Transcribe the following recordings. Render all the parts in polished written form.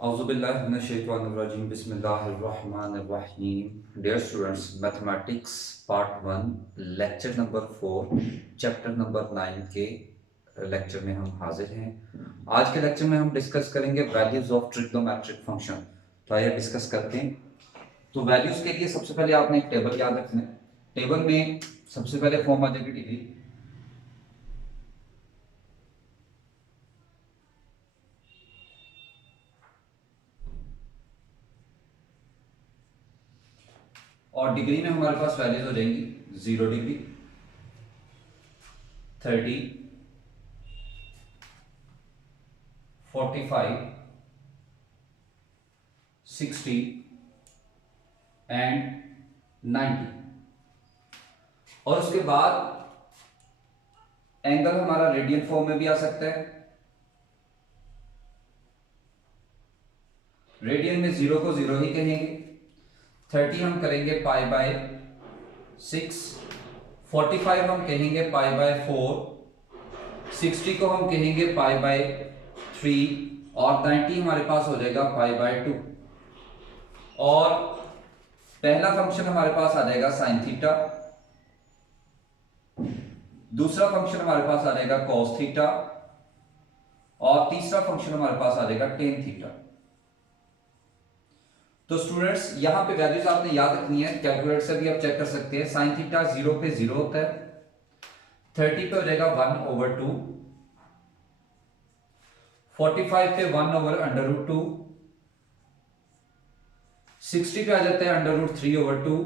औज़ुबिल्लाहिमिनश्शैतानिर्रजीम बिस्मिल्लाहिर्रहमानिर्रहीम। Dear students, mathematics part 1 lecture number 4 chapter number 9 के lecture में हम हाजिर हैं। आज के लेक्चर में हम डिस्कस करेंगे वैल्यूज ऑफ ट्रिग्नोमेट्रिक फंक्शन। तो आइए डिस्कस करते हैं। तो वैल्यूज के लिए सबसे पहले आपने एक टेबल याद रखना है। टेबल में सबसे पहले फॉर्म आ जाएगी डिग्री, और डिग्री में हमारे पास वैल्यूज हो जाएंगी 0 डिग्री, 30, 45, 60 एंड 90। और उसके बाद एंगल हमारा रेडियन फॉर्म में भी आ सकता है। रेडियन में 0 को 0 ही कहेंगे, 30 हम करेंगे पाई बाय 6, 45 हम कहेंगे पाई बाय 4, 60 को हम कहेंगे पाई बाय 3 और 90 हमारे पास हो जाएगा पाई बाय 2। और पहला फंक्शन हमारे पास आ जाएगा साइन थीटा, दूसरा फंक्शन हमारे पास आ जाएगा कॉस थीटा और तीसरा फंक्शन हमारे पास आ जाएगा टेन थीटा। तो स्टूडेंट्स यहां पे वैल्यूज आपने याद रखनी है, कैलकुलेटर से भी आप चेक कर सकते हैं। साइन थीटा 0 पे 0 होता है, 30 पे हो जाएगा 1/2, 45 पे 1/√2, 60 पे आ जाता है √3/2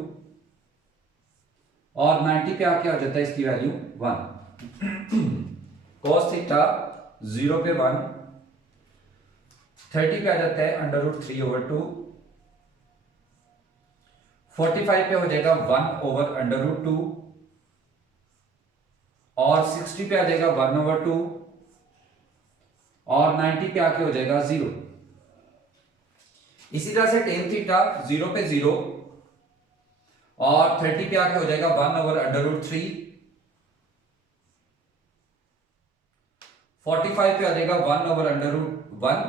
और 90 पे आके आ जाता है इसकी वैल्यू 1। cos थीटा 0 पे 1, 30 पे आ जाता है √3/2, 45 पे हो जाएगा 1/√2 और 60 पे आ जाएगा 1/2 और 90 पे आके हो जाएगा 0। इसी तरह से टेन थीटा 0 पे 0 और 30 पे आके हो जाएगा 1/√3, 45 पे आ जाएगा 1/√1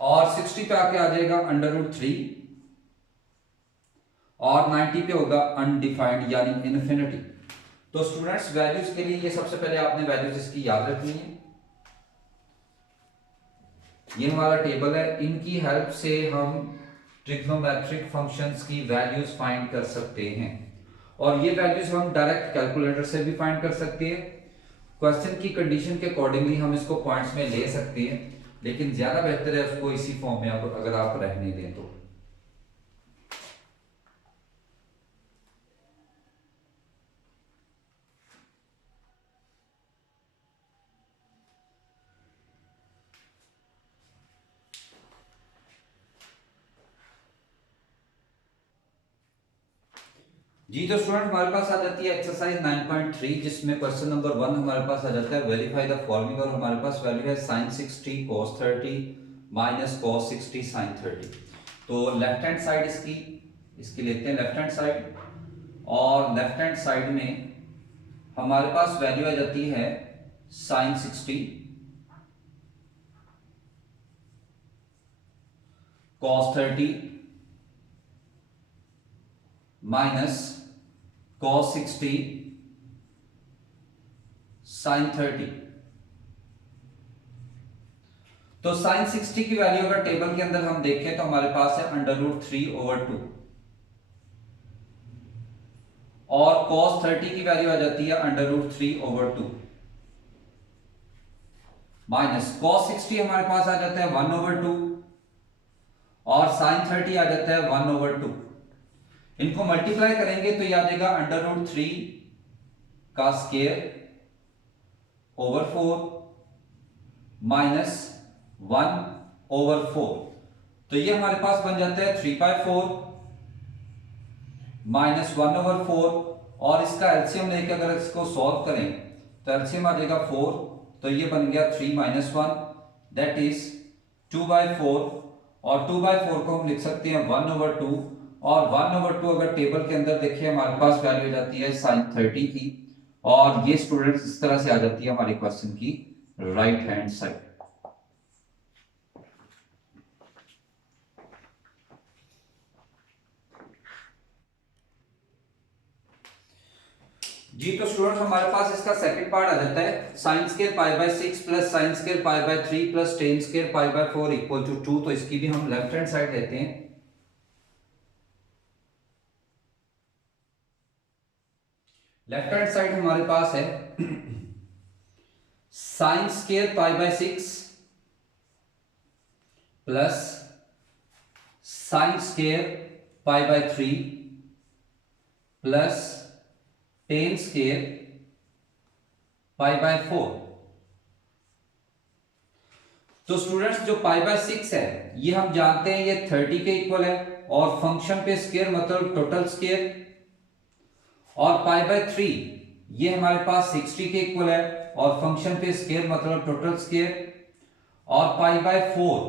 और 60 पे आके आ जाएगा √3 और 90 पे होगा अनडिफाइंड यानी इन्फिनिटी। तो स्टूडेंट्स वैल्यूज के लिए ये सबसे पहले आपने वैल्यूज इसकी याद रखनी है। ये हमारा टेबल है, इनकी हेल्प से हम ट्रिग्नोमेट्रिक फंक्शंस की वैल्यूज फाइंड कर सकते हैं और ये वैल्यूज हम डायरेक्ट कैलकुलेटर से भी फाइंड कर सकते हैं। क्वेश्चन की कंडीशन के अकॉर्डिंगली हम इसको पॉइंट्स में ले सकते हैं, लेकिन ज्यादा बेहतर है उसको इसी फॉर्म में अगर आप रहने दें तो। जी तो स्टूडेंट हमारे पास आ जाती है एक्सरसाइज 9.3 जिसमें क्वेश्चन नंबर 1 हमारे पास आ जाता है वेरीफाई द फॉलोइंग और हमारे पास वैल्यू है sin 60 cos 30 minus cos 60 sin 30। तो लेफ्ट हैंड साइड इसकी लेते हैं लेफ्ट हैंड साइड और लेफ्ट हैंड साइड में हमारे पास वैल्यू आ जाती है sin 60 cos 30 minus cos 60 sin 30। तो sin 60 की वैल्यू अगर टेबल के अंदर हम देखें तो हमारे पास है √3/2 और cos 30 की वैल्यू आ जाती है √3/2 माइनस cos 60 हमारे पास आ जाता है 1/2 और sin 30 आ जाता है 1/2। इनको मल्टीप्लाई करेंगे तो यह आ जाएगा √3 का स्क्वायर ओवर 4 माइनस 1/4। तो ये हमारे पास बन जाता है 3/4 माइनस 1/4 और इसका एलसीएम लेके अगर इसको सॉल्व करें तो एलसीएम आ जाएगा 4, तो ये बन गया 3 - 1 दैट इज 2/4 और 2/4 को हम लिख सकते हैं 1/2 और 1/2 अगर टेबल के अंदर देखिए हमारे पास वैल्यू हो जाती है sin 30 की और ये स्टूडेंट्स इस तरह से आ जाती है हमारे क्वेश्चन की राइट हैंड साइड। जी तो स्टूडेंट्स हमारे पास इसका सेकंड पार्ट आ जाता है sine square pi by 6 plus sine square pi by 3 plus ten square pi by 4 equal to 2। तो इसकी भी हम लेफ्ट हैंड साइड लेते हैं। लेफ्ट हैंड साइड हमारे पास है sine square pi by 6 plus sine square pi by 3 plus ten square pi by 4। तो स्टूडेंट्स जो पाई बाय 6 है ये हम जानते हैं ये 30 के इक्वल है और फंक्शन पे स्क्वायर मतलब टोटल स्क्वायर, और पाई बाय 3 ये हमारे पास 60 के इक्वल है और फंक्शन पे स्क्वायर मतलब टोटल स्क्वायर, और पाई बाय 4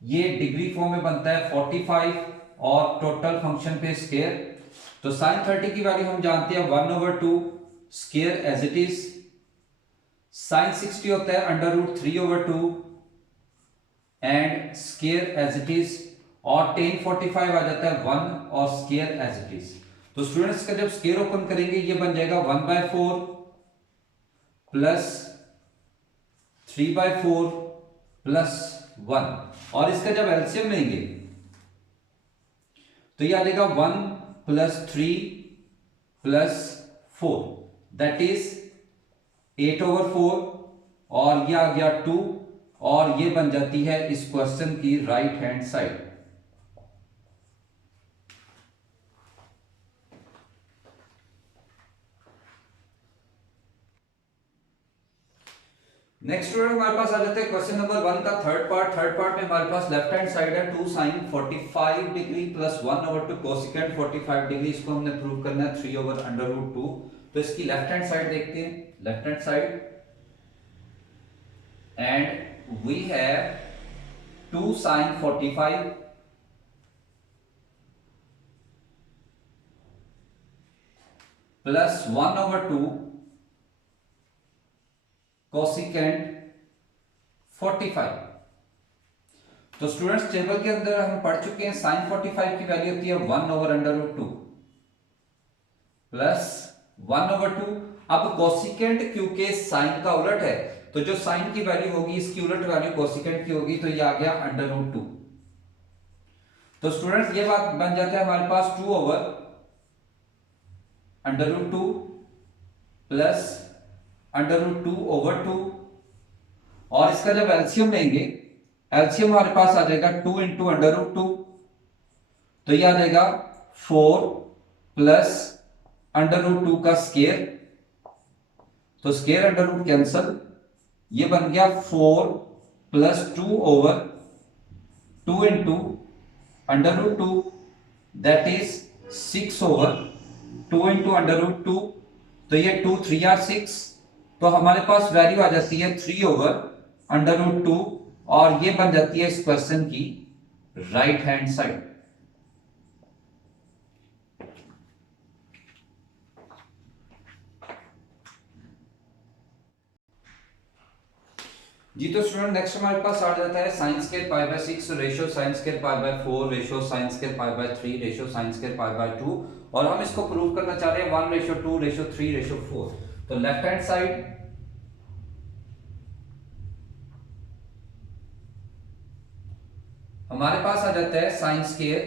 ये डिग्री फॉर्म में बनता है 45 और टोटल फंक्शन पे स्क्वायर। तो साइन 30 की वैल्यू हम जानते हैं 1/2 square as it is, sine 60 होता है √3/2 and square as it is, और tan 45 आ जाता है 1 और स्क्वायर एज इट इज। तो स्टूडेंट्स का जब स्क्वायर ओपन करेंगे ये बन जाएगा 1/4 प्लस 3/4 प्लस 1, और इसका जब एलसीएम लेंगे तो ये आ जाएगा 1 प्लस 3 प्लस 4 दैट इज 8/4, और ये आ गया 2, और ये बन जाती है इस क्वेश्चन की right hand side. Next student हमारे पास आ जाते हैं क्वेश्चन नंबर 1 का थर्ड पार्ट। थर्ड पार्ट में हमारे पास लेफ्ट हैंड साइड है 2 sin 45 degree plus 1/2 cosecant 45 degree, इसको हमने प्रूव करना है 3/√2। तो इसकी लेफ्ट हैंड साइड देखते हैं, left hand side, and we have 2 sin 45 plus 1/2 cosecant 45। तो स्टूडेंट्स टेबल के अंदर हम पढ़ चुके हैं साइन 45 की वैल्यू होती है 1/√2 प्लस 1/2। अब कोसिकेंट क्योंकि साइन का उलट है तो जो साइन की वैल्यू होगी इसकी उलट वैल्यू कोसिकेंट की होगी, तो ये आ गया √2। तो स्टूडेंट्स ये बात बन जाता है हमारे पास 2/√2 प्लस √2/2, और इसका जब एलसीएम लेंगे एलसीएम हमारे पास आ जाएगा 2 इंटू √2, तो ये आ जाएगा 4 प्लस √2 का स्क्वायर, तो स्क्वायर √ कैंसल, ये बन गया 4 plus 2/2 into √2 that is 6/2 into √2, तो ये 2 3 आर 6, तो हमारे पास वैल्यू आ जाती है 3/√2, और ये बन जाती है इस क्वेश्चन की राइट हैंड साइड। जी तो स्टूडेंट नेक्स्ट हमारे पास आ जाता है sine square pi by 6 ratio sign square pi by 4 ratio sign square pi by 3 ratio sign square pi bye 2, और हम इसको प्रूव करना चाह रहे हैं 1:2 रेशियो 3 रेशियो 4। तो लेफ्ट हैंड साइड हमारे पास आ जाता है sine square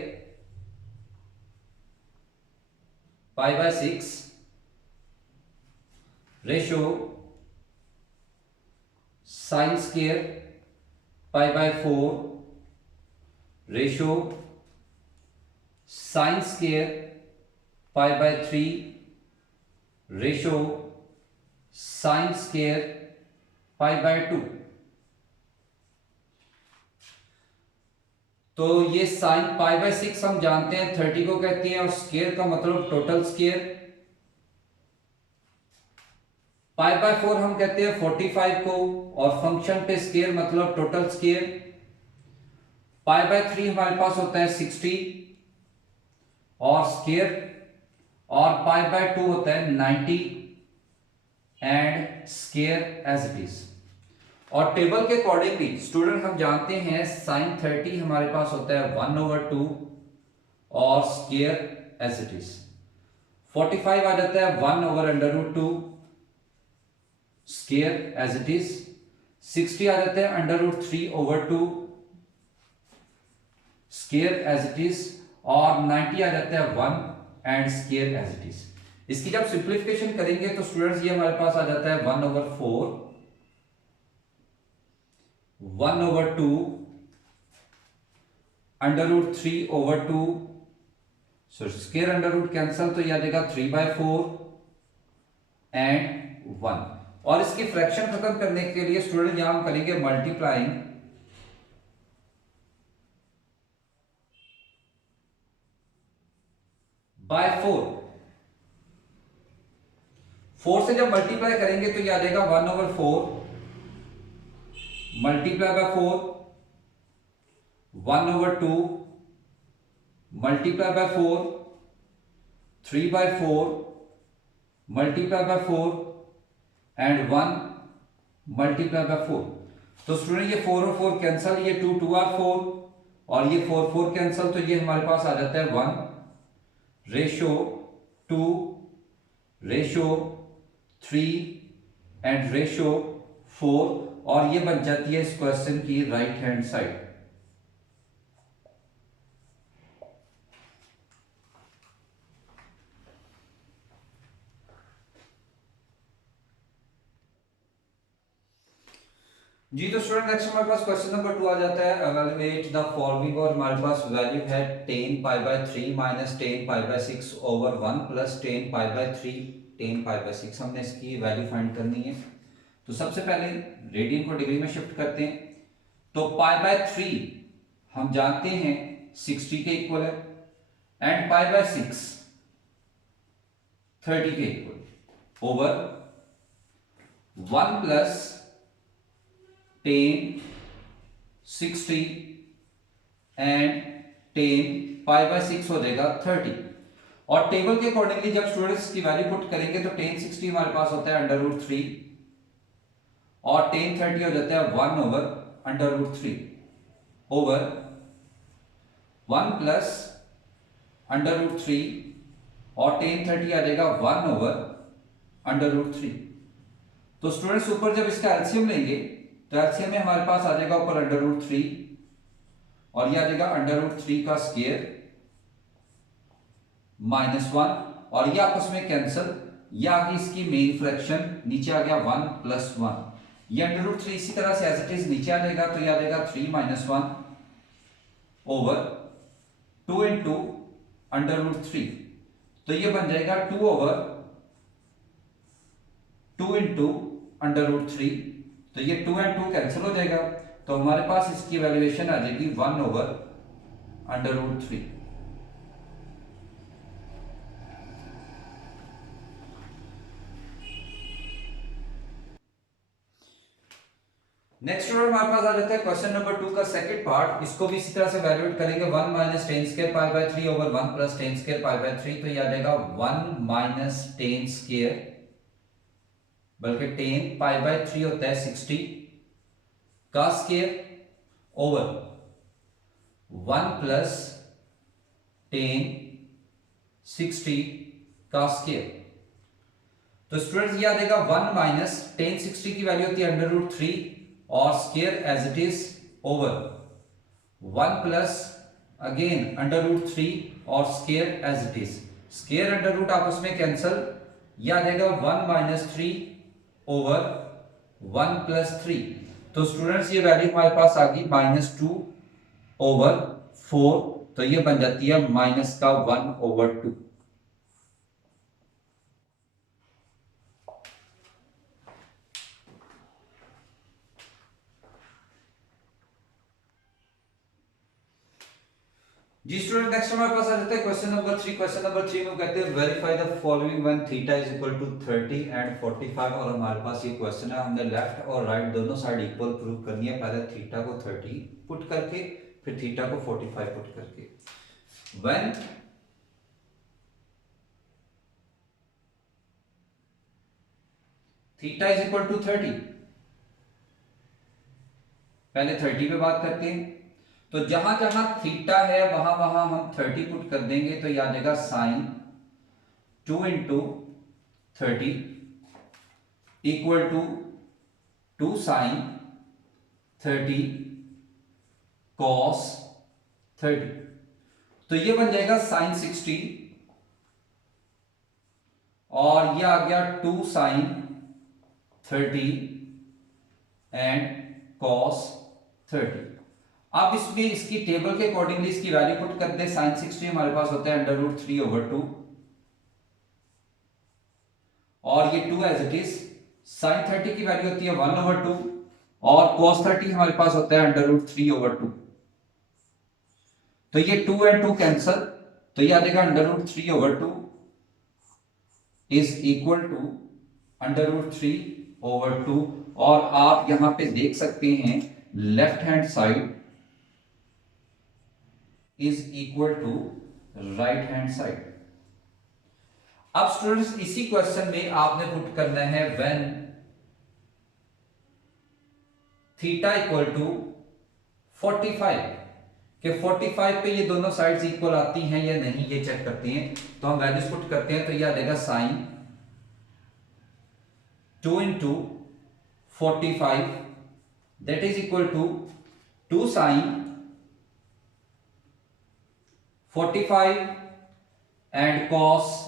pi by 6 ratio sign square pi by 4 ratio sign square pi by 3 ratio sign square pi bye 2। तो ये साइन पाई बाय 6 हम जानते हैं 30 को कहते हैं, और स्क्वायर का मतलब टोटल स्क्वायर, पाई बाय 4 हम कहते हैं 45 को, और फंक्शन पे स्क्वायर मतलब टोटल स्क्वायर। पाई बाय 3 हमारे पास होता है 60 और स्क्वायर, और पाई बाय 2 होता है 90 and square as it is. और टेबल के अकॉर्डिंगली स्टूडेंट हम जानते हैं साइन 30 हमारे पास होता है 1/2 और स्क्वायर एज इट इज। 45 आ जाता है 1/√2 स्क्वायर एज इट इज। 60 आ जाता है √3/2 स्क्वायर एज इट इज। और 90 आ जाता है 1 and square as it is. इसकी जब सिंप्लीफिकेशन करेंगे तो स्टूडेंट्स ये हमारे पास आ जाता है 1/4 1/2 √3/2। So square under root cancel तो ये आ जाएगा 3/4 एंड 1। और इसकी फ्रैक्शन खत्म करने के लिए स्टूडेंट यहां हम करेंगे मल्टीप्लाइंग बाय 4। 4 से जब मल्टीप्लाई करेंगे तो ये आ जाएगा 1/4 multiply by 4 1/2 multiply by 4 3/4 multiply by 4 and 1 multiply by 4। तो स्टूडेंट ये 4 और 4 कैंसल, ये 2 2 आर 4 और ये 4 4 कैंसल, तो ये हमारे पास आ जाता है 1/2 3 एंड 4 और ये बन जाती है इस क्वेश्चन की राइट हैंड साइड। जी तो स्टूडेंट नेक्स्ट हमारे पास क्वेश्चन नंबर 2 आ जाता है एवेलुएट द फॉलोइंग। और हमारे पास वैल्यू है 10π/3 माइनस 10π/6 ओवर 1 प्लस 10π/3 10π/6। हमने इसकी वैल्यू फाइंड करनी है। तो सबसे पहले रेडियन को डिग्री में शिफ्ट करते हैं। तो π/3 हम जानते हैं 60 के इक्वल है एंड π/6 30 के इक्वल ओवर 1 प्लस 10 60 एंड 10 π/6 हो जाएगा 30। और टेबल के अकॉर्डिंगली जब स्टूडेंट्स की वैल्यू पुट करेंगे तो 10 60 हमारे पास होता है √3 और 10 30 हो जाता है 1/√3 ओवर 1 प्लस √3 और 10 30 आ जाएगा 1/√3। तो स्टूडेंट्स ऊपर जब इसका एलसीएम लेंगे तो एलसीएम में हमारे पास आ जाएगा ऊपर √3 और ये आ जाएगा √3 का स्क्वायर -1 और ये आपस में कैंसल। ये आ गई इसकी मेन फ्रैक्शन, नीचे आ गया 1 + 1। ये √3 इसी तरह से एज इट इज नीचे आ जाएगा तो ये आ जाएगा 3 - 1 ओवर 2 × √3। तो ये बन जाएगा 2 ओवर 2 × √3। तो ये 2 और 2 कैंसिल हो जाएगा तो हमारे पास इसकी वैल्यूएशन आ जाएगी 1/√3। नेक्स्ट हमारे पास आ जाता है क्वेश्चन नंबर 2 का सेकंड पार्ट। इसको भी इसी तरह से वैल्यूएट करेंगे 1 - 10² π/3 ओवर 1 + 10² π/3। तो ये आ जाएगा 1 - 10², बल्कि 10 π/3 होता है 60 का स्क्वायर ओवर 1 + 10 60 का स्क्वायर। तो स्टूडेंट्स ये आ जाएगा 1 - 10 60 की वैल्यू होती है √3 और square as it is over 1 plus again √3 और square as it is. Square under root आपस में कैंसल, ये आ जाएगा 1 - 3 ओवर 1 + 3। तो स्टूडेंट्स ये वैल्यू हमारे पास आ गई -2 ओवर 4। तो ये बन जाती है -1/2। जी स्टूडेंट नेक्स्ट हमारे पास आ जाता है क्वेश्चन नंबर 3। क्वेश्चन नंबर 3 में कहते हैं verify the following when theta is equal to 30 and 45। और हमारे पास ये क्वेश्चन है, हमने लेफ्ट और राइट दोनों साइड इक्वल प्रूव करनी है। पहले थीटा को 30 पुट करके फिर थीटा को 45 पुट करके। When theta is equal to 30। पहले 30 पे बात करते हैं। तो जहां जहां थीटा है वहां वहां हम 30 पुट कर देंगे, तो यह आ जाएगा sine 2 into 30 equal to 2 sine 30 cos 30। तो ये बन जाएगा साइन 60 और ये आ गया 2 साइन 30 एंड कॉस 30। अब इसमें इसकी टेबल के अकॉर्डिंगली इसकी वैल्यू पुट कर दे। साइन 60 हमारे पास होता है √3/2 और ये 2 एज इट इज। साइन 30 की वैल्यू होती है 1/2 और cos 30 हमारे पास होता है √3/2। तो ये 2 and 2 कैंसल, तो ये आ जाएगा √3/2 इज इक्वल टू √3/2। और आप यहां पे देख सकते हैं left hand side is equal to right hand side. अब स्टूडेंट्स इसी क्वेश्चन में आपने पुट करना है व्हेन थीटा इक्वल टू 45 कि 45 पे ये दोनों साइड्स इक्वल आती हैं या नहीं, ये चेक करते हैं। तो हम वैल्यूज पुट करते हैं, तो ये आ जाएगा sine 2 into 45 that is equal to 2 sine 45 and cos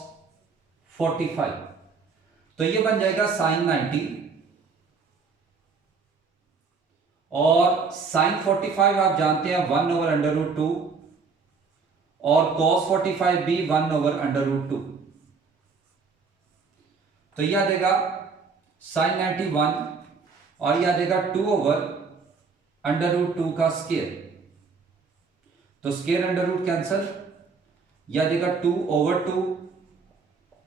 45। तो ये बन जाएगा साइन 90 और साइन 45 आप जानते हैं 1/√2 और कॉस 45 भी 1/√2। तो यह आ जाएगा साइन 91 और यह आ जाएगा 2/√2 का स्केयर। तो स्केयर अंडर रूट कैंसल, यह आ जाएगा 2/2,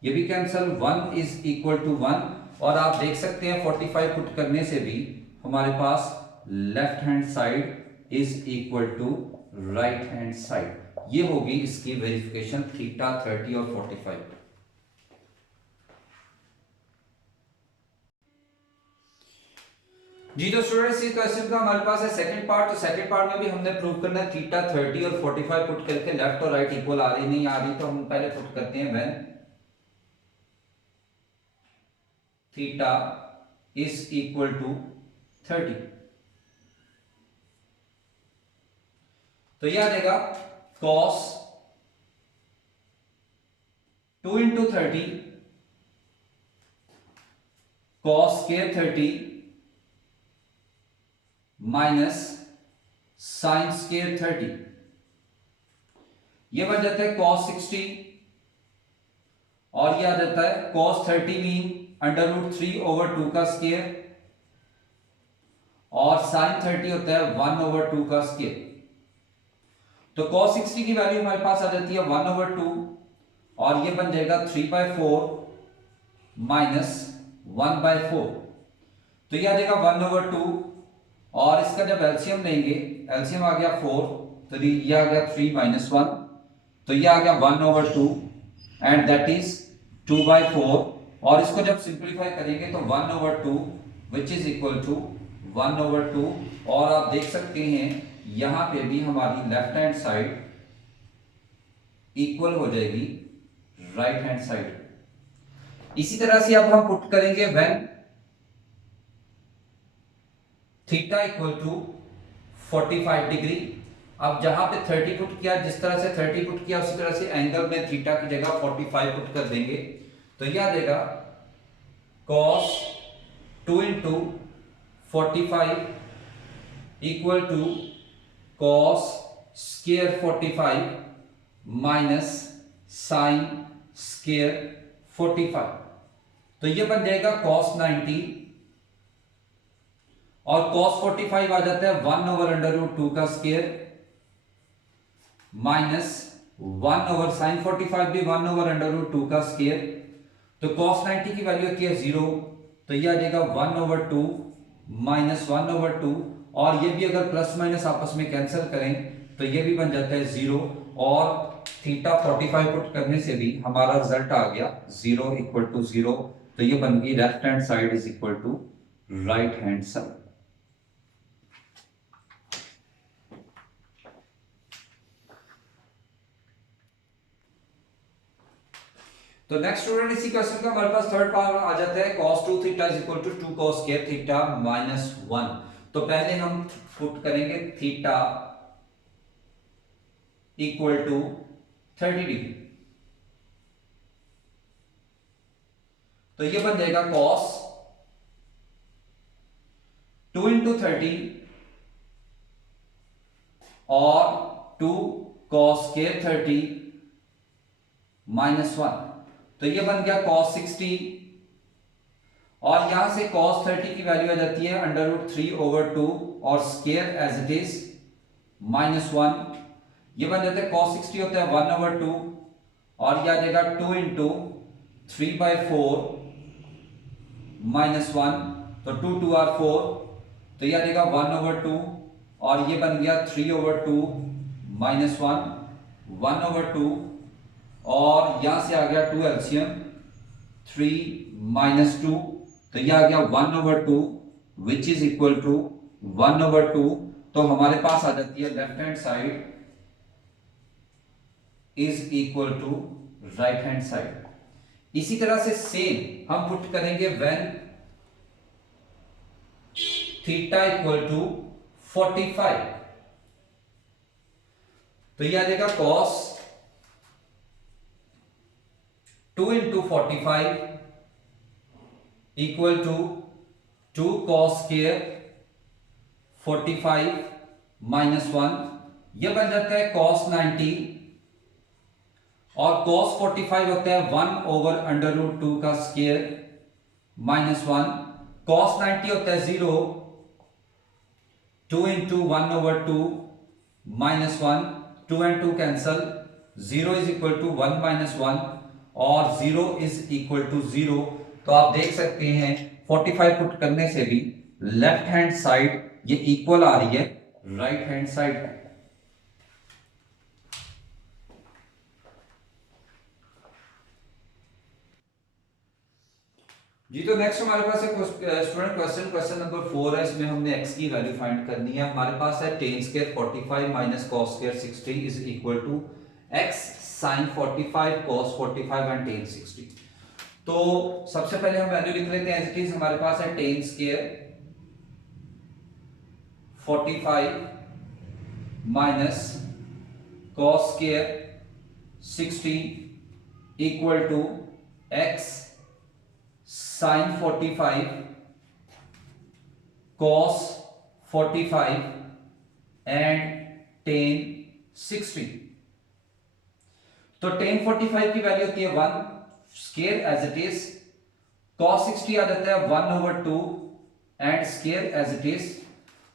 ये भी कैंसल, 1 इज इक्वल टू 1। और आप देख सकते हैं 45 पुट करने से भी हमारे पास left hand side is equal to right hand side. ये होगी इसकी वेरिफिकेशन थीटा 30 और 45। जी तो स्टूडेंट्स इस क्वेश्चन का हमारे पास है सेकंड पार्ट। तो सेकंड पार्ट में भी हमने प्रूव करना है थीटा 30 और 45 पुट करके लेफ्ट और राइट इक्वल आ रही नहीं आ रही। तो हम पहले पुट करते हैं when theta is equal to 30। तो यह आ जाएगा cos 2 into 30 cos square 30 minus sine square 30। यह बन जाता है cos 60 और यह आ जाता है cos 30 मीन √3/2 का स्क्वायर और साइन 30 होता है 1/2 का स्क्वायर। तो cos 60 की वैल्यू हमारे पास आ जाती है 1/2 और ये बन जाएगा 3/4 माइनस 1/4। तो ये आ जाएगा 1/2 और इसका जब एलसीएम लेंगे, एलसीएम आ गया 4 तो ये आ गया 3 - 1, तो ये आ गया 1/2 एंड दैट इज 2/4। और इसको जब सिंप्लीफाई करेंगे तो 1/2 विच इज इक्वल टू 1/2। और आप देख सकते हैं यहां पे भी हमारी लेफ्ट हैंड साइड इक्वल हो जाएगी राइट हैंड साइड। इसी तरह से अब हम पुट करेंगे when theta equal to 45 degree. अब जहां पे 30 पुट किया, जिस तरह से 30 पुट किया उसी तरह से एंगल में थीटा की जगह 45 पुट कर देंगे। तो यह आ जाएगा cos 2 into 45 equal to cos square 45 minus sine square 45। तो ये बन जाएगा cos 90 और cos 45 आ जाता है 1/√2 का स्क्वायर माइनस 1/sin 45 भी 1/√2 का स्क्वायर। तो cos 90 की वैल्यू होती है 0, तो ये आ जाएगा 1/2 माइनस 1/2 और ये भी अगर प्लस माइनस आपस में कैंसिल करें तो ये भी बन जाता है 0 और थीटा 45 पुट करने से भी हमारा रिजल्ट आ गया 0 इक्वल टू 0 तो ये बन गई left hand side is equal to right hand side. तो नेक्स्ट स्टूडेंट इसी क्वेश्चन का हमारे पास थर्ड पार्ट आ जाता है cos 2 theta is equal to 2 cos square theta minus 1। तो पहले हम पुट करेंगे थीटा इक्वल टू 30 डिग्री। तो ये बन जाएगा cos 2 इंटू 30 और 2 cos स्क्वायर 30 माइनस 1। तो ये बन गया cos 60 और यहां से cos 30 की वैल्यू आ जाती है अंडर रूट 3 ओवर 2 और square as it is minus 1। ये बन जाता है cos 60 होता है 1 ओवर 2 और यह आ जाएगा 2 इंटू 3/4 माइनस 1। तो 2 2 आर 4 तो यह आ जाएगा 1 ओवर 2 और ये बन गया 3 ओवर 2 माइनस 1 ओवर 2 और यहां से आ गया 2 एलसीएम 3 माइनस 2। तो यह आ गया 1 over 2 which is equal to 1 over 2। तो हमारे पास आ जाती है left hand side is equal to right hand side. इसी तरह से सेम हम पुट करेंगे व्हेन थीटा इक्वल टू 45। तो यह आ जाएगा cos 2 into 45 equal to 2 cos square 45 minus 1। यह बन जाता है cos 90 और cos 45 होता है 1 ओवर अंडर रूट 2 का स्क्वायर माइनस 1। cos 90 होता है 0 2 into 1 over 2 minus 1। 2 and 2 cancel 0 is equal to 1 minus 1 और 0 इज इक्वल टू 0। तो आप देख सकते हैं 45 पुट करने से भी लेफ्ट हैंड साइड ये इक्वल आ रही है राइट हैंड साइड। जी तो नेक्स्ट हमारे पास है स्टूडेंट क्वेश्चन नंबर 4 है। इसमें हमने x की वैल्यू फाइंड करनी है। हमारे पास है tan square 45 minus cos square 60 is equal to x sin 45 cos 45 and tan 60। तो सबसे पहले हम वैल्यू लिख लेते हैं एज इट इज। हमारे पास है tan square 45 minus cos square 60 equal to x sin 45 cos 45 and tan 60। तो tan 45 की वैल्यू होती है 1 square as it is. cos 60 आ जाता है 1 over 2 and square as it is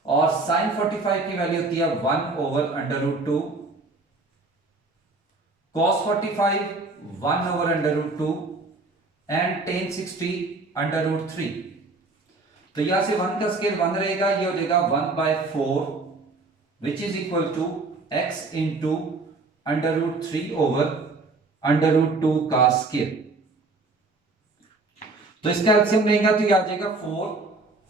और sin 45 की वैल्यू होती है 1 over under root 2। cos 45 1 over under root 2 and tan 60 under root 3। तो यहां से 1 का स्क्वायर 1 रहेगा, ये हो जाएगा 1/4 which is equal to x into under root 3 over under root 2 का स्क्वायर। तो इसका एलसीएम लेंगे तो ये आ जाएगा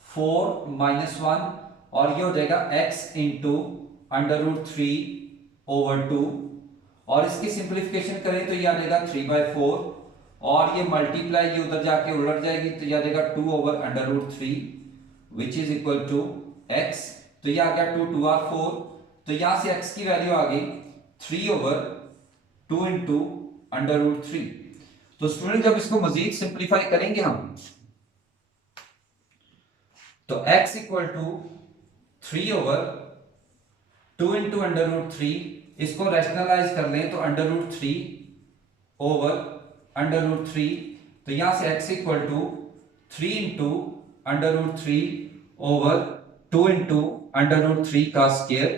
4 माइनस 1 और ये हो जाएगा x into under root 3 over 2 और इसकी सिंप्लीफिकेशन करें तो ये आ जाएगा 3/4 और ये मल्टीप्लाई ये उधर जाके उलट जाएगी तो ये आ जाएगा 2 over under root 3 which is equal to x। तो ये आ गया 2 2 आर 4 तो यहां से x की वैल्यू आ गई 3 ओवर 2 इंटू अंडर रूट 3। तो स्टूडेंट जब इसको मजीद सिंप्लीफाई करेंगे हम तो x equal to 3 over 2 into under root 3, इसको रैशनलाइज कर लें तो under root 3 over under root 3। तो यहां से x equal to 3 into under root 3 over 2 into under root 3 का स्क्वायर।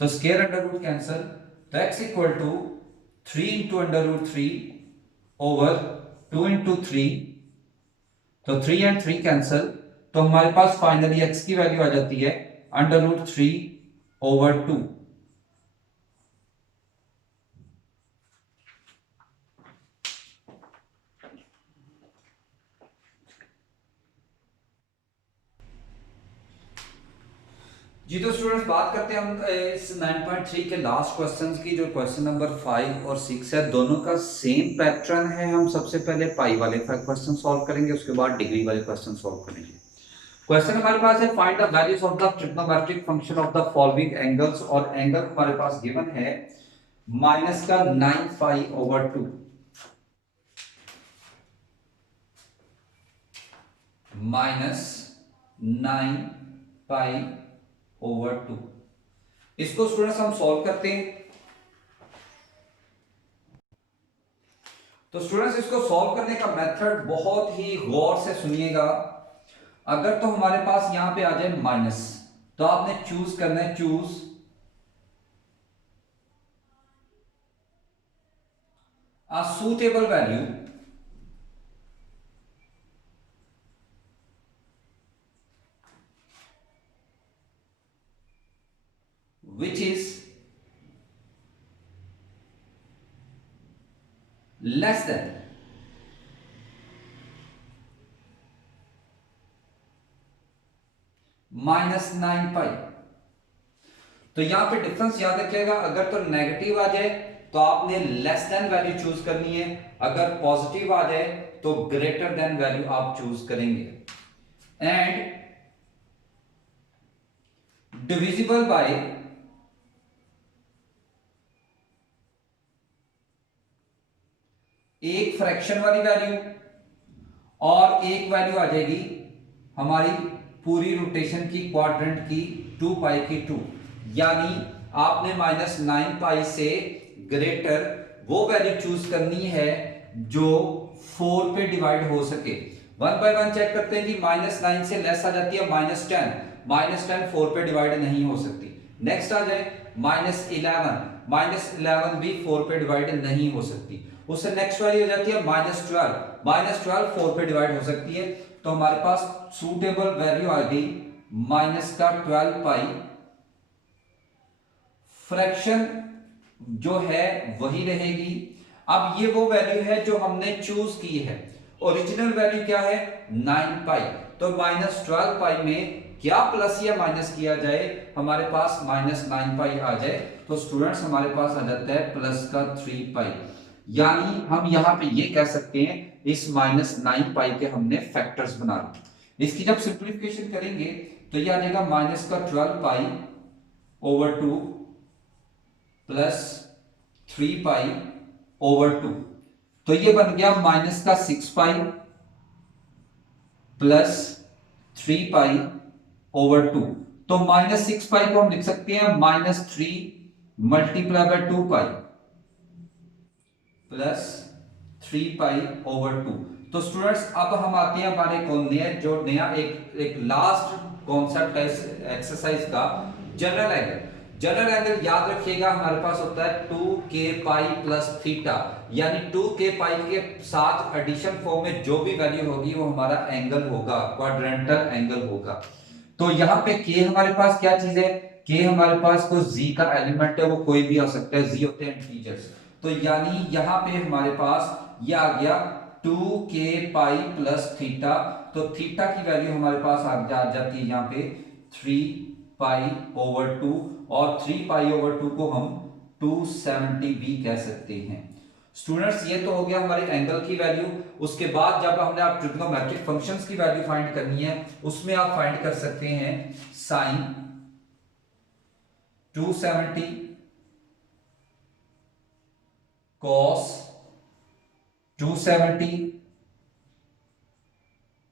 तो स्क्वायर अंडर रूट कैंसल तो x equal to 3 into under root 3 over 2 into 3। तो 3 एंड 3 कैंसल तो हमारे पास फाइनली x की वैल्यू आ जाती है अंडर रूट 3 ओवर 2। जी तो स्टूडेंट्स बात करते हैं हम इस 9.3 के लास्ट क्वेश्चंस की, जो क्वेश्चन नंबर 5 और 6 है। दोनों का सेम पैटर्न है। हम सबसे पहले पाई वाले क्वेश्चन सॉल्व करेंगे, उसके बाद डिग्री वाले क्वेश्चन सॉल्व करेंगे। क्वेश्चन हमारे पास है, find the values of the trigonometric function of the following angles, और एंगल हमारे पास गिवन है माइनस का 9 pi over 2, minus 9 pi over 2। इसको स्टूडेंट्स हम सॉल्व करते हैं। तो स्टूडेंट्स इसको सॉल्व करने का मेथड बहुत ही गौर से सुनिएगा। अगर तो हमारे पास यहां पे आ जाए माइनस, तो आपने चूज करना है, choose a suitable value which is less than -9 पाई। तो यहां पे डिफरेंस याद रखिएगा, अगर तो नेगेटिव आ जाए तो आपने लेस देन वैल्यू चूज करनी है, अगर पॉजिटिव आ जाए तो ग्रेटर देन वैल्यू आप चूज करेंगे। एंड डिविजिबल बाय एक फ्रैक्शन वाली वैल्यू, और एक वैल्यू आ जाएगी हमारी पूरी रोटेशन की, क्वाड्रेंट की, 2 पाई की 2। यानी आपने -9 पाई से ग्रेटर वो वैल्यू चूज करनी है जो 4 पे डिवाइड हो सके। 1 बाय 1 चेक करते हैं जी। -9 से लेस आ जाती है -10, -10 4 पे डिवाइड नहीं हो सकती। नेक्स्ट आ जाए -11, -11 भी 4 पे डिवाइड नहीं हो सकती। उससे नेक्स्ट वाली हो जाती है -12, -12 4 पे डिवाइड हो सकती है। तो हमारे पास सूटेबल वैल्यू आ गई -12 पाई। फ्रैक्शन जो है वही रहेगी। अब ये वो वैल्यू है जो हमने चूज की है। ओरिजिनल वैल्यू क्या है? 9 पाई। तो -12 पाई में क्या प्लस या माइनस किया जाए, हमारे पास -9 पाई आ जाए, तो स्टूडेंट्स हमारे पास आ जाता है प्लस का 3 पाई। यानी हम यहां पे ये कह सकते हैं इस -9 पाई के हमने फैक्टर्स बना लिए। इसकी जब सिंप्लीफिकेशन करेंगे तो ये आ जाएगा -12 pi over 2 plus 3 pi over 2। तो ये बन गया -6 पाई प्लस 3 पाई ओवर 2। तो -6 पाई को हम लिख सकते हैं -3 multiply by 2 pi plus 3 pi over 2। तो स्टूडेंट्स अब हम आते हैं हमारे नया एक लास्ट कॉन्सेप्ट है इस एक्सरसाइज का, जनरल एंगल। जनरल एंगल याद रखिएगा हमारे पास होता है 2k पाई प्लस थीटा, यानी 2k पाई के साथ एडिशन फॉर्म में जो भी वैल्यू होगी वो हमारा एंगल होगा, क्वाड्रेंटल एंगल होगा। तो यहाँ पे k हमारे पास क्या चीज है? k हमारे पास कोई z का एलिमेंट है, वो कोई भी आ सकता है, z होते हैं इंटीजर्स। तो यानी यहाँ पे हमारे पास ये आ गया 2k पाई प्लस थीटा। तो थीटा की वैल्यू हमारे पास आ जाती है यहाँ पे 3 पाई ओवर 2, और 3 पाई ओवर 2 को हम 270 भी कह सकते हैं। स्टूडेंट्स ये तो हो गया हमारे एंगल की वैल्यू। उसके बाद जब हमने आप ट्रिग्नोमेट्रिक फंक्शंस की वैल्यू फाइंड करनी है, उसमें आप फाइंड कर सकते हैं sine 270, cos 270,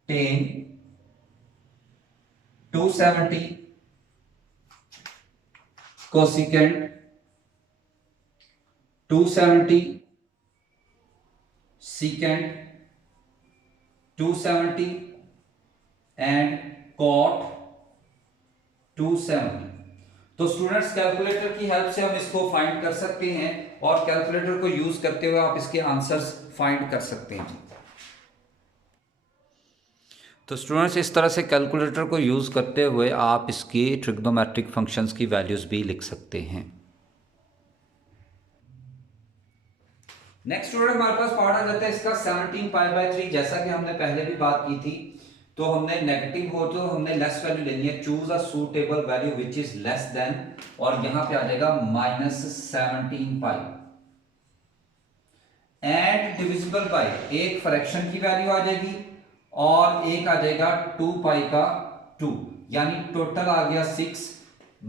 tan 270, cosecant 270, secant 270 and cot 270। तो स्टूडेंट्स कैलकुलेटर की हेल्प से हम इसको फाइंड कर सकते हैं, और कैलकुलेटर को यूज करते हुए आप इसके आंसर्स फाइंड कर सकते हैं। तो स्टूडेंट्स इस तरह से कैलकुलेटर को यूज करते हुए आप इसकी ट्रिग्नोमेट्रिक फंक्शंस की वैल्यूज भी लिख सकते हैं। नेक्स्ट स्टूडेंट हमारे पास पार्ट आ जाता है इसका 17 पाई बाय 3। जैसा कि हमने पहले भी बात की थी तो हमने नेगेटिव हो तो हमने लेस वैल्यू लेनी है, choose a suitable value which is less than, और यहां पे आ जाएगा -17 पाई एंड डिविजिबल बाय, एक फ्रैक्शन की वैल्यू आ जाएगी और एक आ जाएगा 2 पाई का 2, यानी टोटल आ गया 6।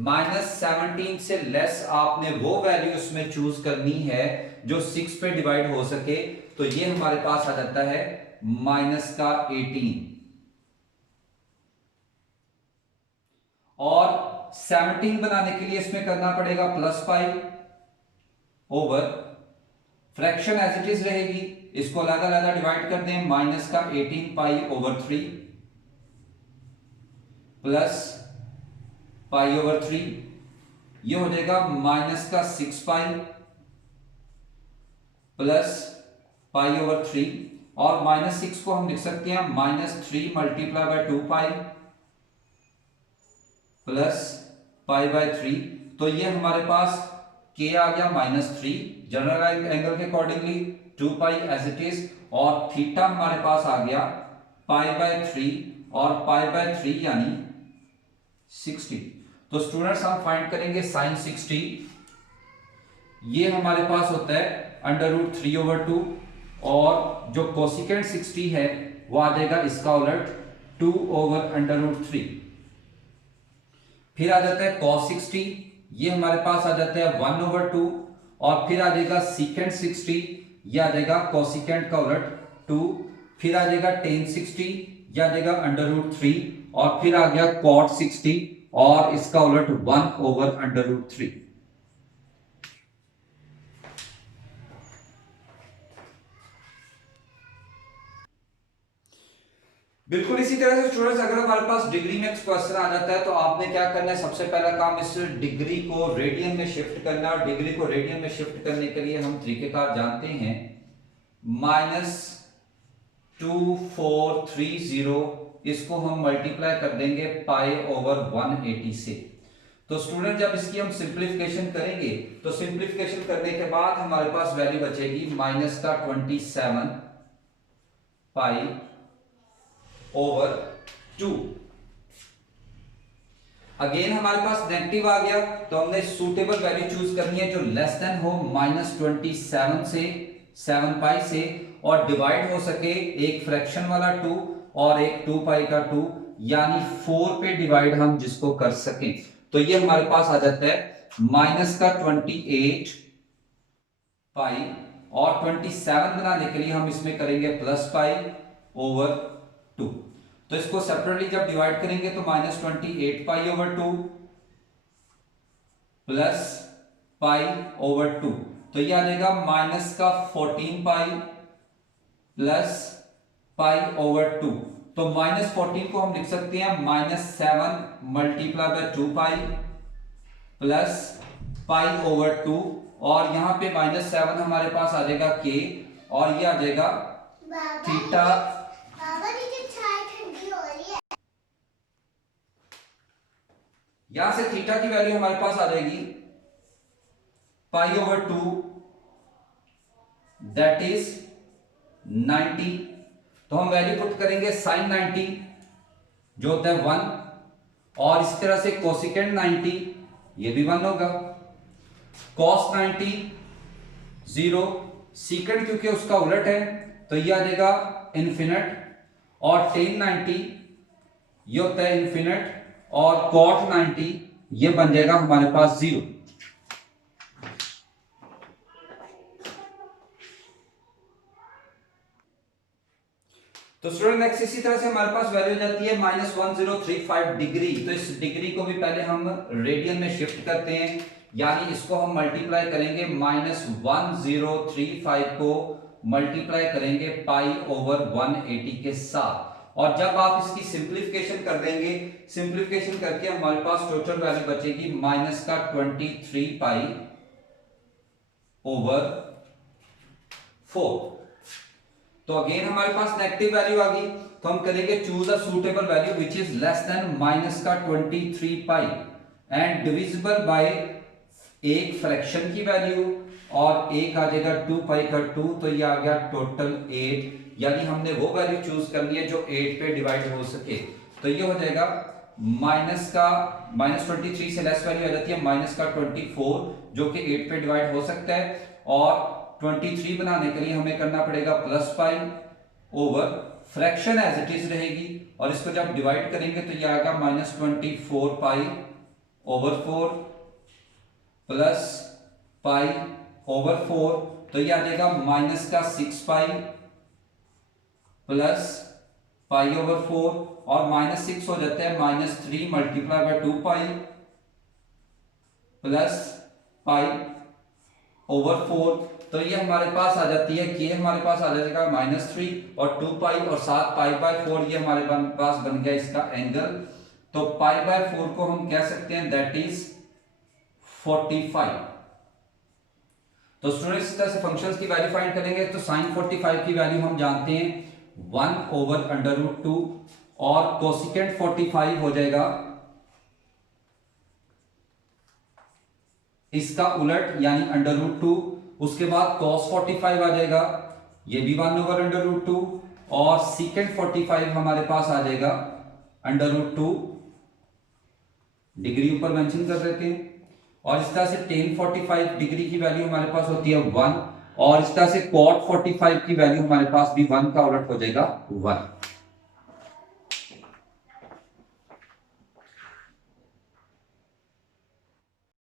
-17 से लेस आपने वो वैल्यू उसमें चूज करनी है जो 6 पे डिवाइड हो सके, तो ये हमारे पास आ जाता है -18, और 17 बनाने के लिए इसमें करना पड़ेगा +pi over, fraction as it is रहेगी, इसको अलग अलग डिवाइड कर दें, -18 पाई/3 प्लस पाई/3, ये हो जाएगा -6 पाई प्लस पाई/3, और -6 को हम लिख सकते हैं -3 × 2 पाई प्लस पाई/3, तो ये हमारे पास k आ गया -3 जनरल एंगल के accordingly, 2 pi as it is, और थीटा हमारे पास आ गया पाई/3, और पाई/3 यानी 60। तो स्टूडेंट्स हम फाइंड करेंगे sin 60, ये हमारे पास होता है √3/2, और जो कोसिकेंट 60 है वो आ जाएगा इसका उलट 2/√3। फिर आ जाता है cos 60, ये हमारे पास आ जाता है 1/2, और फिर आ जाएगा सीकेंट 60, ये आ जाएगा कोसिकेंट का उलट 2, फिर आ जाएगा tan 60, ये आ जाएगा √3, और फिर आ गया cot 60 और इसका उलट 1/√3। बिल्कुल इसी तरह से स्टूडेंट्स, अगर हमारे पास डिग्री में क्वेश्चन आ जाता है तो आपने क्या करना है, सबसे पहला काम इस डिग्री को रेडियन में शिफ्ट करना, और डिग्री को रेडियन में शिफ्ट करने के लिए हम तरीकेकार जानते हैं, -2430, इसको हम मल्टीप्लाई कर देंगे पाई/180 से। तो स्टूडेंट जब इसकी हम सिंप्लीफिकेशन करेंगे तो सिंप्लीफिकेशन करने के बाद हमारे पास वैल्यू बचेगी -27 पाई/2। अगेन हमारे पास नेगेटिव आ गया, तो हमने सूटेबल वैल्यू चूज करनी है जो लेस देन हो -27 से 7 पाई से, और डिवाइड हो सके एक फ्रैक्शन वाला 2 और एक 2 पाई का 2, यानी 4 पे डिवाइड हम जिसको कर सकें, तो ये हमारे पास आ जाता है -28 पाई, और 27 बनाने के लिए हम इसमें करेंगे +पाई/2। तो इसको सेपरेटली जब डिवाइड करेंगे तो -28 पाई/2 प्लस पाई/2, तो ये आ जाएगा -14 पाई प्लस पाई/2। तो -14 को हम लिख सकते हैं -7 × 2 पाई प्लस पाई/2, और यहां पे -7 हमारे पास आ जाएगा k, और ये आ जाएगा थीटा, यहां से थीटा की वैल्यू हमारे पास आ जाएगी पाई/2, दैट इज 90। तो हम वैल्यू पुट करेंगे sin 90 जो होता है 1, और इसी तरह से कोसिकेंट 90 ये भी 1 होगा, cos 90 0, सीकेंट क्योंकि उसका उलट है तो ये आ जाएगा इन्फिनिट, और tan 90 ये होता है इन्फिनिट, और cot 90 ये बन जाएगा हमारे पास 0। तो स्टूडेंट नेक्स्ट इसी तरह से हमारे पास वैल्यू जाती है -1035 डिग्री। तो इस डिग्री को भी पहले हम रेडियन में शिफ्ट करते हैं, यानी इसको हम मल्टीप्लाई करेंगे, -1035 को मल्टीप्लाई करेंगे पाई/180 के साथ, और जब आप इसकी सिंप्लीफिकेशन कर देंगे, सिंप्लीफिकेशन करके हमारे पास टोटल वैल्यू बचेगी -23 पाई/4। तो अगेन हमारे पास नेगेटिव वैल्यू आ गई, तो हम करेंगे choose a suitable value which is less than -23 pi and divisible by एक फ्रैक्शन की वैल्यू, और एक आ जाएगा 2 पाई का 2, तो ये आ गया टोटल 8, यानी हमने वो वैल्यू चूज करनी है जो 8 पे डिवाइड हो सके। तो ये हो जाएगा -23 से लेस वैल्यू आ जाती है -24 जो कि 8 पे डिवाइड हो सकता है, और 23 बनाने के लिए हमें करना पड़ेगा +pi over fraction as it is रहेगी, और इसको जब डिवाइड करेंगे तो ये आएगा -24 pi over 4 plus pi over 4, तो ये आ जाएगा -6 पाई प्लस पाई ओवर 4, और -6 हो जाता है -3 multiply by 2 pi plus pi over 4। तो ये हमारे पास आ जाती है कि हमारे पास आ जाएगा -3 और 2 पाई और 7 पाई बाय 4, ये हमारे पास बन गया इसका एंगल। तो पाई बाय 4 को हम कह सकते हैं दैट इज 45। तो स्टूडेंट्स इस तरह से फंक्शंस की वैल्यू फाइंड करेंगे तो sin 45 की वैल्यू हम जानते हैं 1/√2, और कोसिकेंट 45 हो जाएगा इसका उलट यानी √2, उसके बाद cos 45 आ जाएगा, ये भी 1/√2, और सीकेंट 45 हमारे पास आ जाएगा √2, डिग्री ऊपर मेंशन कर देते हैं। और इस तरह से tan 45 डिग्री की वैल्यू हमारे पास होती है 1, और इस तरह से cot 45 की वैल्यू हमारे पास भी 1 का उलट हो जाएगा 1।